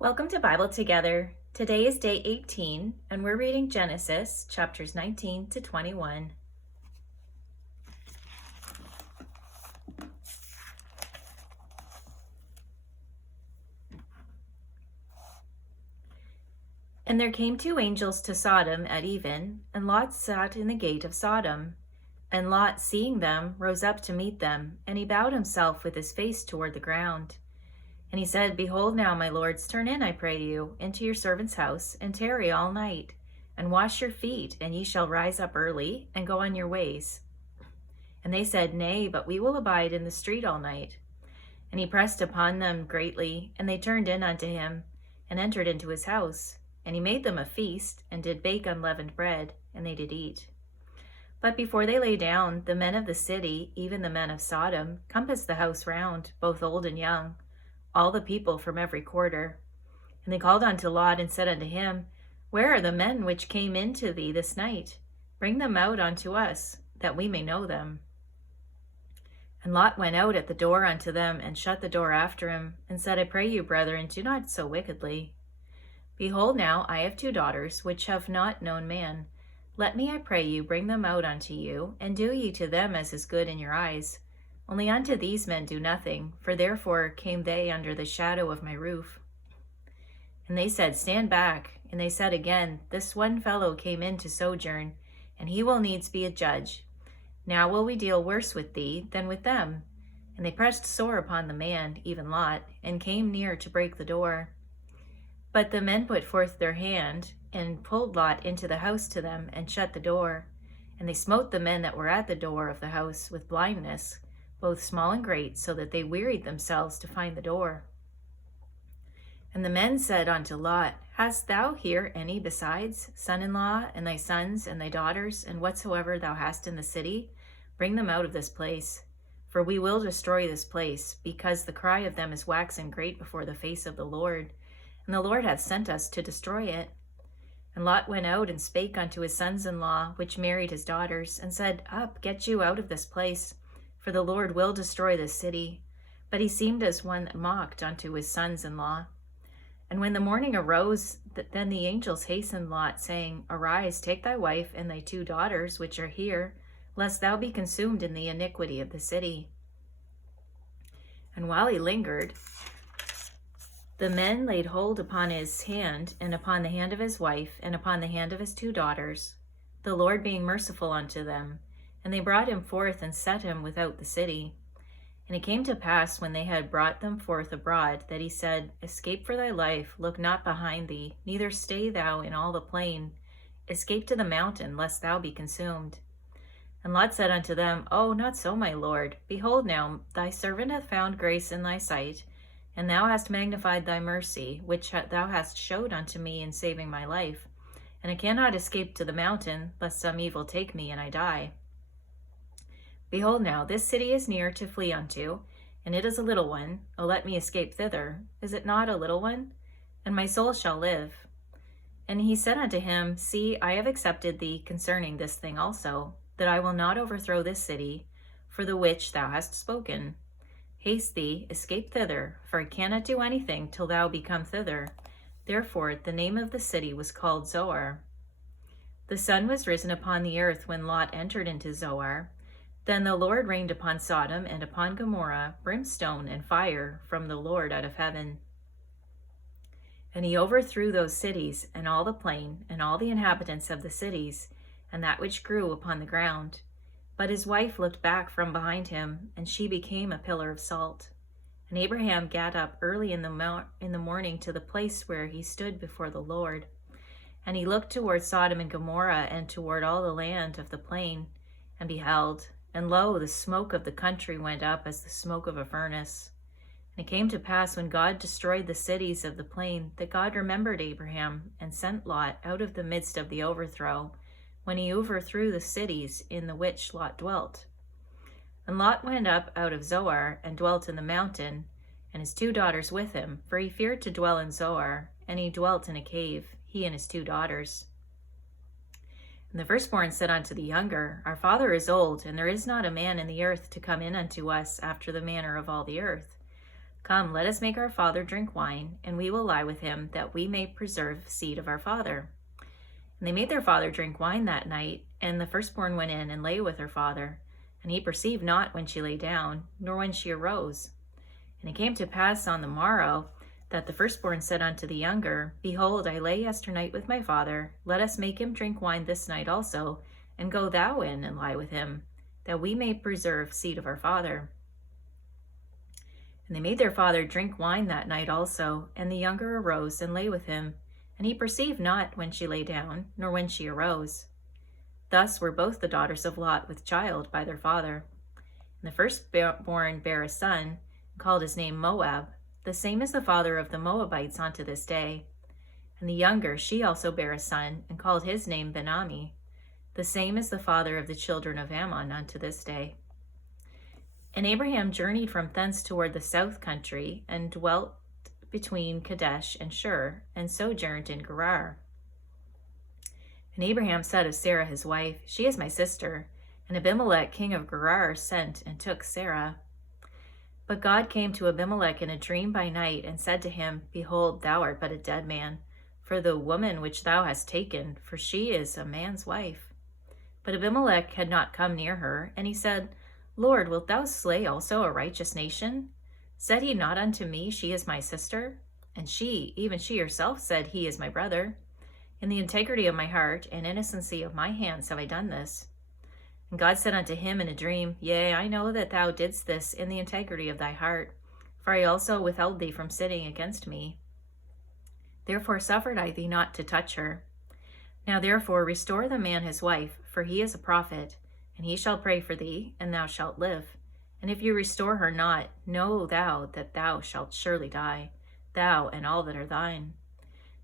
Welcome to Bible Together. Today is day 18, and we're reading Genesis chapters 19 to 21. And there came two angels to Sodom at even, and Lot sat in the gate of Sodom. And Lot, seeing them, rose up to meet them, and he bowed himself with his face toward the ground. And he said, Behold now, my lords, turn in, I pray you, into your servant's house, and tarry all night, and wash your feet, and ye shall rise up early, and go on your ways. And they said, Nay, but we will abide in the street all night. And he pressed upon them greatly, and they turned in unto him, and entered into his house. And he made them a feast, and did bake unleavened bread, and they did eat. But before they lay down, the men of the city, even the men of Sodom, compassed the house round, both old and young, all the people from every quarter. And they called unto Lot, and said unto him, Where are the men which came into thee this night? Bring them out unto us, that we may know them. And Lot went out at the door unto them, and shut the door after him, and said, I pray you, brethren, do not so wickedly. Behold now, I have two daughters, which have not known man. Let me, I pray you, bring them out unto you, and do ye to them as is good in your eyes. Only unto these men do nothing, for therefore came they under the shadow of my roof. And they said, Stand back. And they said again, This one fellow came in to sojourn, and he will needs be a judge. Now will we deal worse with thee than with them. And they pressed sore upon the man, even Lot, and came near to break the door. But the men put forth their hand, and pulled Lot into the house to them, and shut the door. And they smote the men that were at the door of the house with blindness, both small and great, so that they wearied themselves to find the door. And the men said unto Lot, Hast thou here any besides, son-in-law, and thy sons, and thy daughters, and whatsoever thou hast in the city? Bring them out of this place. For we will destroy this place, because the cry of them is waxen great before the face of the Lord, and the Lord hath sent us to destroy it. And Lot went out and spake unto his sons-in-law, which married his daughters, and said, Up, get you out of this place, for the Lord will destroy this city. But he seemed as one that mocked unto his sons-in-law. And when the morning arose, then the angels hastened Lot, saying, Arise, take thy wife and thy two daughters, which are here, lest thou be consumed in the iniquity of the city. And while he lingered, the men laid hold upon his hand, and upon the hand of his wife, and upon the hand of his two daughters, the Lord being merciful unto them. And they brought him forth, and set him without the city. And it came to pass, when they had brought them forth abroad, that he said, Escape for thy life, look not behind thee, neither stay thou in all the plain. Escape to the mountain, lest thou be consumed. And Lot said unto them, Oh, not so, my lord. Behold now, thy servant hath found grace in thy sight, and thou hast magnified thy mercy, which thou hast showed unto me in saving my life. And I cannot escape to the mountain, lest some evil take me, and I die. Behold now, this city is near to flee unto, and it is a little one. O let me escape thither. Is it not a little one? And my soul shall live. And he said unto him, See, I have accepted thee concerning this thing also, that I will not overthrow this city, for the which thou hast spoken. Haste thee, escape thither, for I cannot do anything till thou be come thither. Therefore the name of the city was called Zoar. The sun was risen upon the earth when Lot entered into Zoar. Then the Lord rained upon Sodom and upon Gomorrah brimstone and fire from the Lord out of heaven. And he overthrew those cities, and all the plain, and all the inhabitants of the cities, and that which grew upon the ground. But his wife looked back from behind him, and she became a pillar of salt. And Abraham gat up early in the morning to the place where he stood before the Lord. And he looked toward Sodom and Gomorrah, and toward all the land of the plain, and beheld, and lo, the smoke of the country went up as the smoke of a furnace. And it came to pass, when God destroyed the cities of the plain, that God remembered Abraham, and sent Lot out of the midst of the overthrow, when he overthrew the cities in the which Lot dwelt. And Lot went up out of Zoar, and dwelt in the mountain, and his two daughters with him, for he feared to dwell in Zoar, and he dwelt in a cave, he and his two daughters. And the firstborn said unto the younger, Our father is old, and there is not a man in the earth to come in unto us after the manner of all the earth. Come, let us make our father drink wine, and we will lie with him, that we may preserve the seed of our father. And they made their father drink wine that night, and the firstborn went in and lay with her father. And he perceived not when she lay down, nor when she arose. And it came to pass on the morrow, that the firstborn said unto the younger, Behold, I lay yesternight with my father. Let us make him drink wine this night also, and go thou in and lie with him, that we may preserve seed of our father. And they made their father drink wine that night also, and the younger arose and lay with him. And he perceived not when she lay down, nor when she arose. Thus were both the daughters of Lot with child by their father. And the firstborn bare a son, and called his name Moab. The same is the father of the Moabites unto this day. And the younger, she also bare a son, and called his name Ben-ammi. The same is the father of the children of Ammon unto this day. And Abraham journeyed from thence toward the south country, and dwelt between Kadesh and Shur, and sojourned in Gerar. And Abraham said of Sarah his wife, She is my sister. And Abimelech king of Gerar sent and took Sarah. But God came to Abimelech in a dream by night, and said to him, Behold, thou art but a dead man, for the woman which thou hast taken, for she is a man's wife. But Abimelech had not come near her, and he said, Lord, wilt thou slay also a righteous nation? Said he not unto me, She is my sister? And she, even she herself, said, He is my brother. In the integrity of my heart and innocency of my hands have I done this. And God said unto him in a dream, Yea, I know that thou didst this in the integrity of thy heart, for I also withheld thee from sinning against me. Therefore suffered I thee not to touch her. Now therefore restore the man his wife, for he is a prophet, and he shall pray for thee, and thou shalt live. And if you restore her not, know thou that thou shalt surely die, thou and all that are thine.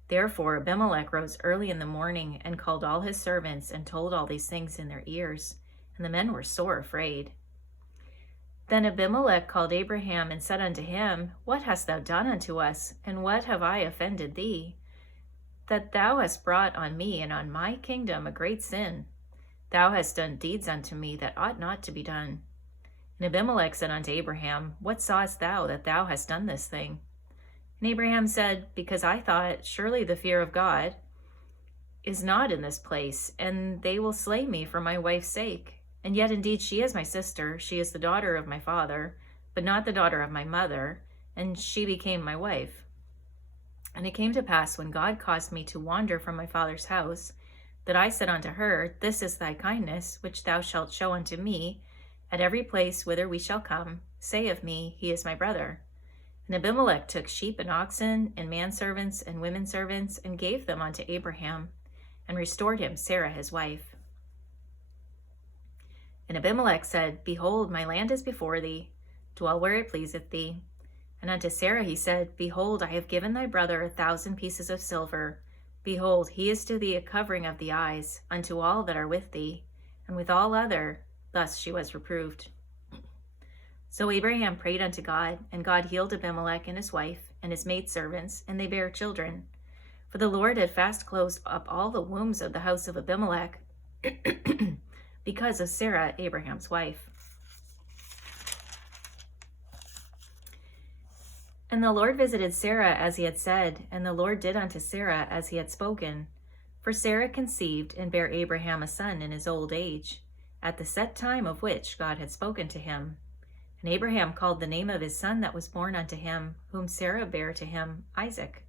Therefore Abimelech rose early in the morning, and called all his servants, and told all these things in their ears. And the men were sore afraid. Then Abimelech called Abraham, and said unto him, What hast thou done unto us, and what have I offended thee, that thou hast brought on me and on my kingdom a great sin? Thou hast done deeds unto me that ought not to be done. And Abimelech said unto Abraham, What sawest thou that thou hast done this thing? And Abraham said, Because I thought, surely the fear of God is not in this place, and they will slay me for my wife's sake. And yet indeed she is my sister, she is the daughter of my father, but not the daughter of my mother, and she became my wife. And it came to pass, when God caused me to wander from my father's house, that I said unto her, This is thy kindness, which thou shalt show unto me, at every place whither we shall come, say of me, He is my brother. And Abimelech took sheep and oxen, and manservants and women servants, and gave them unto Abraham, and restored him Sarah his wife. And Abimelech said, Behold, my land is before thee, dwell where it pleaseth thee. And unto Sarah he said, Behold, I have given thy brother 1,000 pieces of silver. Behold, he is to thee a covering of the eyes, unto all that are with thee, and with all other. Thus she was reproved. So Abraham prayed unto God, and God healed Abimelech and his wife, and his maidservants, and they bare children. For the Lord had fast closed up all the wombs of the house of Abimelech, because of Sarah, Abraham's wife. And the Lord visited Sarah as he had said, and the Lord did unto Sarah as he had spoken. For Sarah conceived and bare Abraham a son in his old age, at the set time of which God had spoken to him. And Abraham called the name of his son that was born unto him, whom Sarah bare to him, Isaac.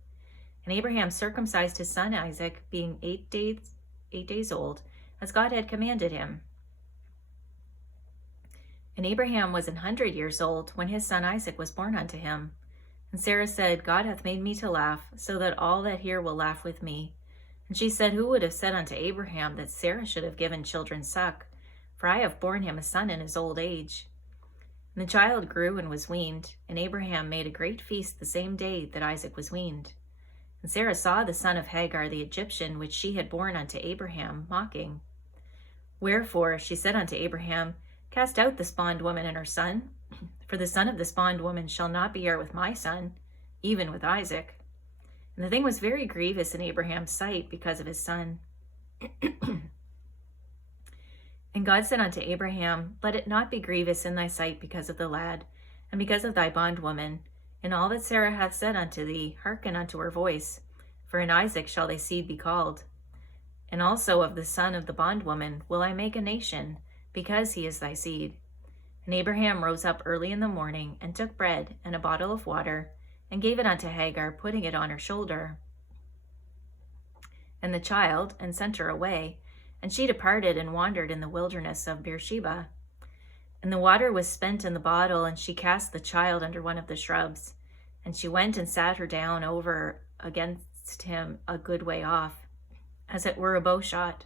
And Abraham circumcised his son Isaac, being 8 days old, as God had commanded him. And Abraham was 100 years old when his son Isaac was born unto him. And Sarah said, God hath made me to laugh, so that all that hear will laugh with me. And she said, Who would have said unto Abraham that Sarah should have given children suck? For I have borne him a son in his old age. And the child grew and was weaned, and Abraham made a great feast the same day that Isaac was weaned. And Sarah saw the son of Hagar the Egyptian, which she had borne unto Abraham, mocking. Wherefore she said unto Abraham, Cast out this bondwoman and her son, for the son of this bondwoman shall not be heir with my son, even with Isaac. And the thing was very grievous in Abraham's sight because of his son. And God said unto Abraham, Let it not be grievous in thy sight because of the lad, and because of thy bondwoman. In all that Sarah hath said unto thee, hearken unto her voice, for in Isaac shall thy seed be called. And also of the son of the bondwoman will I make a nation, because he is thy seed. And Abraham rose up early in the morning, and took bread and a bottle of water, and gave it unto Hagar, putting it on her shoulder, and the child, and sent her away. And she departed and wandered in the wilderness of Beersheba. And the water was spent in the bottle, and she cast the child under one of the shrubs. And she went and sat her down over against him a good way off, as it were a bow shot.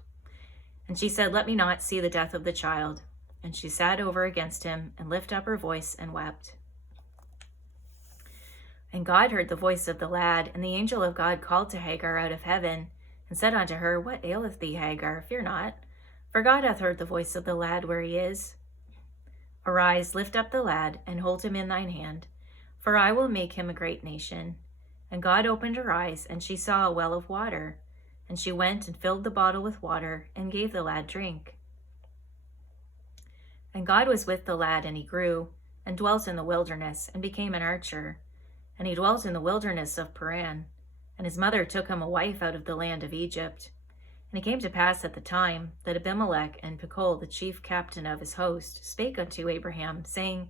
And she said, Let me not see the death of the child. And she sat over against him, and lifted up her voice, and wept. And God heard the voice of the lad, and the angel of God called to Hagar out of heaven, and said unto her, What aileth thee, Hagar? Fear not, for God hath heard the voice of the lad where he is. Arise, lift up the lad, and hold him in thine hand, for I will make him a great nation. And God opened her eyes, and she saw a well of water. And she went and filled the bottle with water, and gave the lad drink. And God was with the lad, and he grew, and dwelt in the wilderness, and became an archer. And he dwelt in the wilderness of Paran. And his mother took him a wife out of the land of Egypt. And it came to pass at the time that Abimelech and Phicol, the chief captain of his host, spake unto Abraham, saying,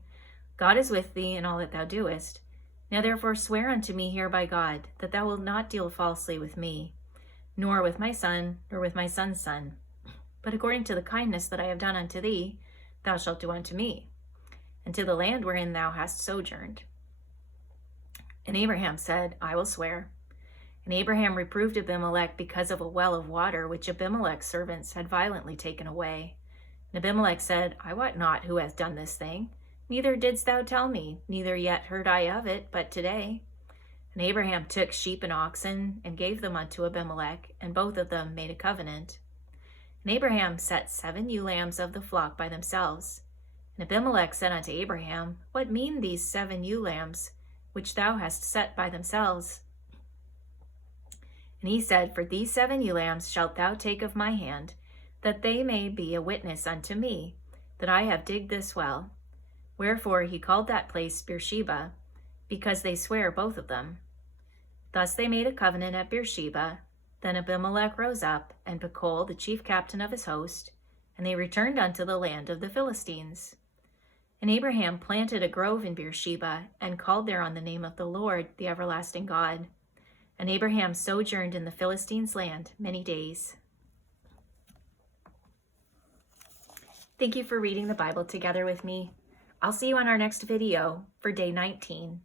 God is with thee in all that thou doest. Now therefore swear unto me here by God, that thou wilt not deal falsely with me, nor with my son, nor with my son's son. But according to the kindness that I have done unto thee, thou shalt do unto me, and to the land wherein thou hast sojourned. And Abraham said, I will swear. And Abraham reproved Abimelech because of a well of water which Abimelech's servants had violently taken away. And Abimelech said, I wot not who hath done this thing, neither didst thou tell me, neither yet heard I of it, but today. And Abraham took sheep and oxen, and gave them unto Abimelech, and both of them made a covenant. And Abraham set 7 ewe lambs of the flock by themselves. And Abimelech said unto Abraham, What mean these 7 ewe lambs, which thou hast set by themselves? And he said, For these 7 ewe lambs shalt thou take of my hand, that they may be a witness unto me, that I have digged this well. Wherefore he called that place Beersheba, because they sware both of them. Thus they made a covenant at Beersheba. Then Abimelech rose up, and Phicol, the chief captain of his host, and they returned unto the land of the Philistines. And Abraham planted a grove in Beersheba, and called there on the name of the Lord, the everlasting God. And Abraham sojourned in the Philistines' land many days. Thank you for reading the Bible together with me. I'll see you on our next video for day 19.